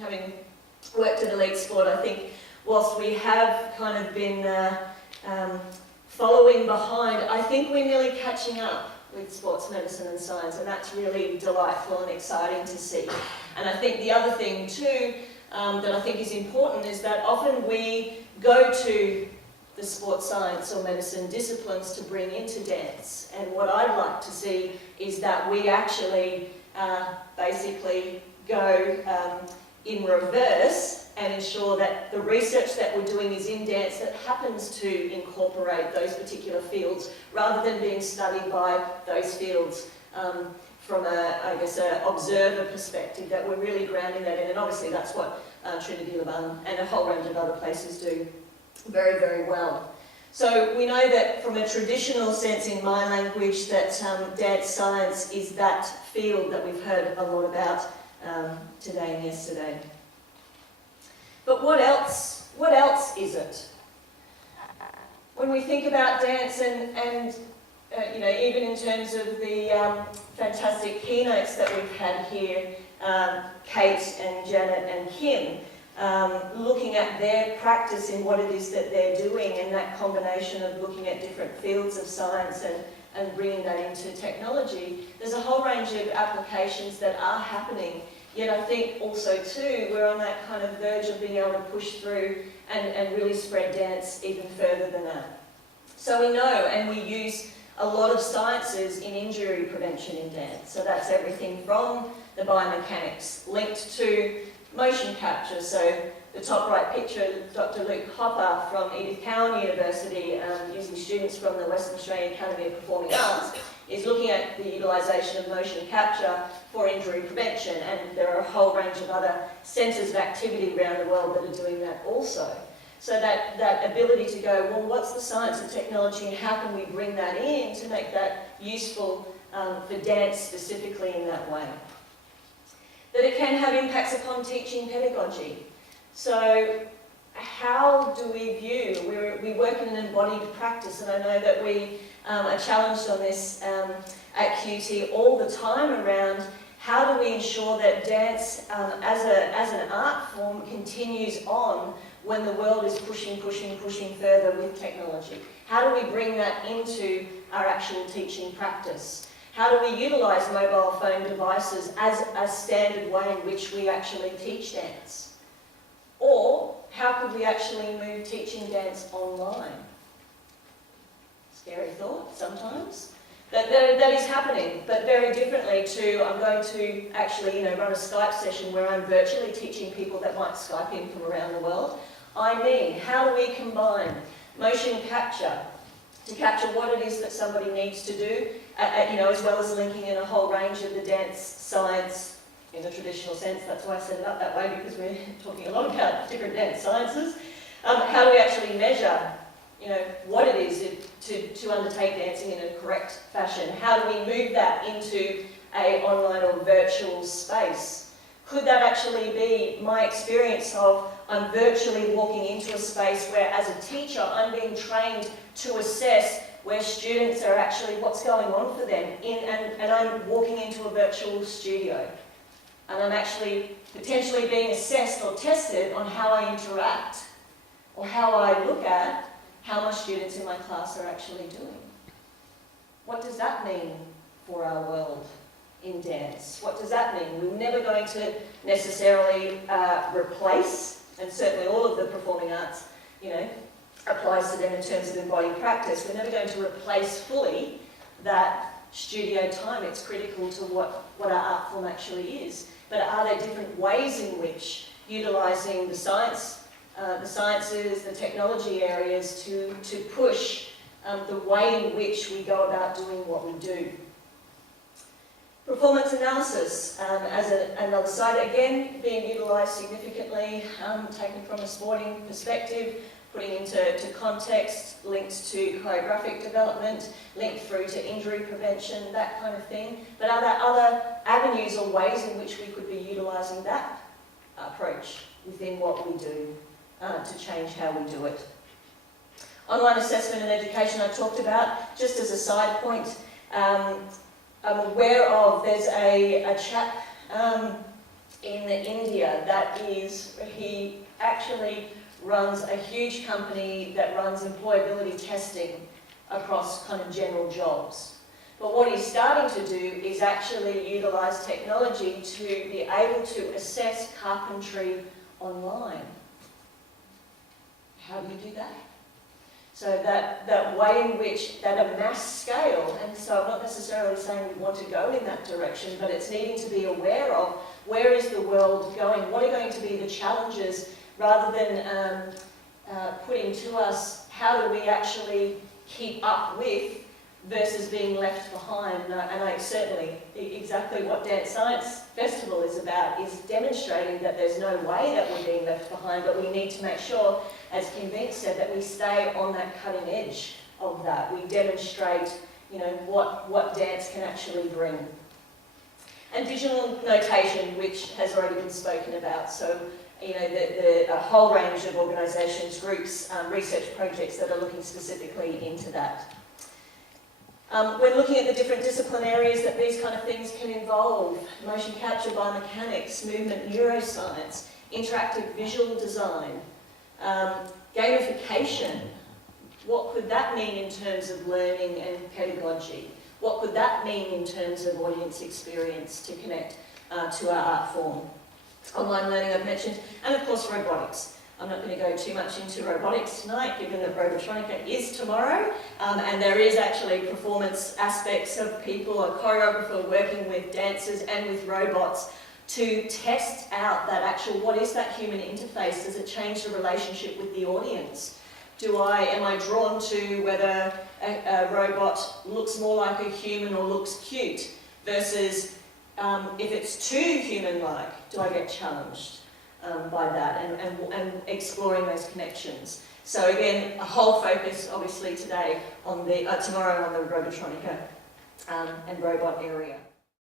having worked at elite sport, I think whilst we have kind of been following behind, I think we're nearly catching up with sports medicine and science, and that's really delightful and exciting to see. And I think the other thing too that I think is important is that often we go to the sports science or medicine disciplines to bring into dance, and what I'd like to see is that we actually basically go in reverse and ensure that the research that we're doing is in dance that happens to incorporate those particular fields rather than being studied by those fields from I guess, an observer perspective, that we're really grounding that in. And obviously that's what Trinity Laban and a whole range of other places do very, very well. So we know that from a traditional sense in my language that dance science is that field that we've heard a lot about today and yesterday. But what else is it? When we think about dance and you know, even in terms of the fantastic keynotes that we've had here, Kate and Janet and Kim, looking at their practice in what it is that they're doing, and that combination of looking at different fields of science and bringing that into technology, there's a whole range of applications that are happening. Yet I think also too, we're on that kind of verge of being able to push through and really spread dance even further than that. So we know, and we use a lot of sciences in injury prevention in dance. So that's everything from the biomechanics linked to motion capture. So the top right picture, Dr. Luke Hopper from Edith Cowan University, using students from the Western Australian Academy of Performing Arts, is looking at the utilisation of motion capture for injury prevention, and there are a whole range of other centres of activity around the world that are doing that also. So that ability to go, well, what's the science and technology and how can we bring that in to make that useful for dance specifically in that way? That it can have impacts upon teaching pedagogy. So how do we view, we work in an embodied practice, and I know that we are challenged on this at QT all the time around how do we ensure that dance as an art form continues on when the world is pushing further with technology? How do we bring that into our actual teaching practice? How do we utilise mobile phone devices as a standard way in which we actually teach dance? Or how could we actually move teaching dance online? Scary thought sometimes. That is happening, but very differently to, I'm going to actually run a Skype session where I'm virtually teaching people that might Skype in from around the world. I mean, how do we combine motion capture to capture what it is that somebody needs to do, as well as linking in a whole range of the dance science in the traditional sense. That's why I set it up that way, because we're talking a lot about different dance sciences. How do we actually measure what it is to undertake dancing in a correct fashion? How do we move that into an online or virtual space? Could that actually be my experience of I'm virtually walking into a space where, as a teacher, I'm being trained to assess where students are actually, what's going on for them, and I'm walking into a virtual studio. And I'm actually potentially being assessed or tested on how I interact or how I look at how my students in my class are actually doing. What does that mean for our world in dance? What does that mean? We're never going to necessarily replace, and certainly all of the performing arts, applies to them in terms of embodied practice. We're never going to replace fully that studio time. It's critical to what our art form actually is. But are there different ways in which utilising the sciences, the technology areas to push the way in which we go about doing what we do? Performance analysis, as another side, again, being utilised significantly, taken from a sporting perspective, putting into context, linked to choreographic development, linked through to injury prevention, that kind of thing. But are there other avenues or ways in which we could be utilising that approach within what we do to change how we do it? Online assessment and education I talked about. Just as a side point, I'm aware of, there's a chap in India he actually runs a huge company that runs employability testing across kind of general jobs. But what he's starting to do is actually utilise technology to be able to assess carpentry online. How do you do that? So that way in which, at a mass scale, and so I'm not necessarily saying we want to go in that direction, but it's needing to be aware of where is the world going, what are going to be the challenges, rather than putting to us how do we actually keep up with versus being left behind. And I certainly, exactly what DANscienCE Festival is about is demonstrating that there's no way that we're being left behind, but we need to make sure, as Kim Vince said, that we stay on that cutting edge of that. We demonstrate, what dance can actually bring. And visual notation, which has already been spoken about. So, a whole range of organisations, groups, research projects that are looking specifically into that. We're looking at the different discipline areas that these kind of things can involve: motion capture, biomechanics, movement neuroscience, interactive visual design, gamification. What could that mean in terms of learning and pedagogy? What could that mean in terms of audience experience to connect to our art form? Online learning I've mentioned, and of course robotics. I'm not going to go too much into robotics tonight, given that Robotronica is tomorrow, and there is actually performance aspects of people, a choreographer working with dancers and with robots to test out that actual, what is that human interface? Does it change the relationship with the audience? Am I drawn to whether a robot looks more like a human or looks cute, versus if it's too human-like, do I get challenged by that, and exploring those connections. So again, a whole focus obviously today on tomorrow on the Robotronica and robot area.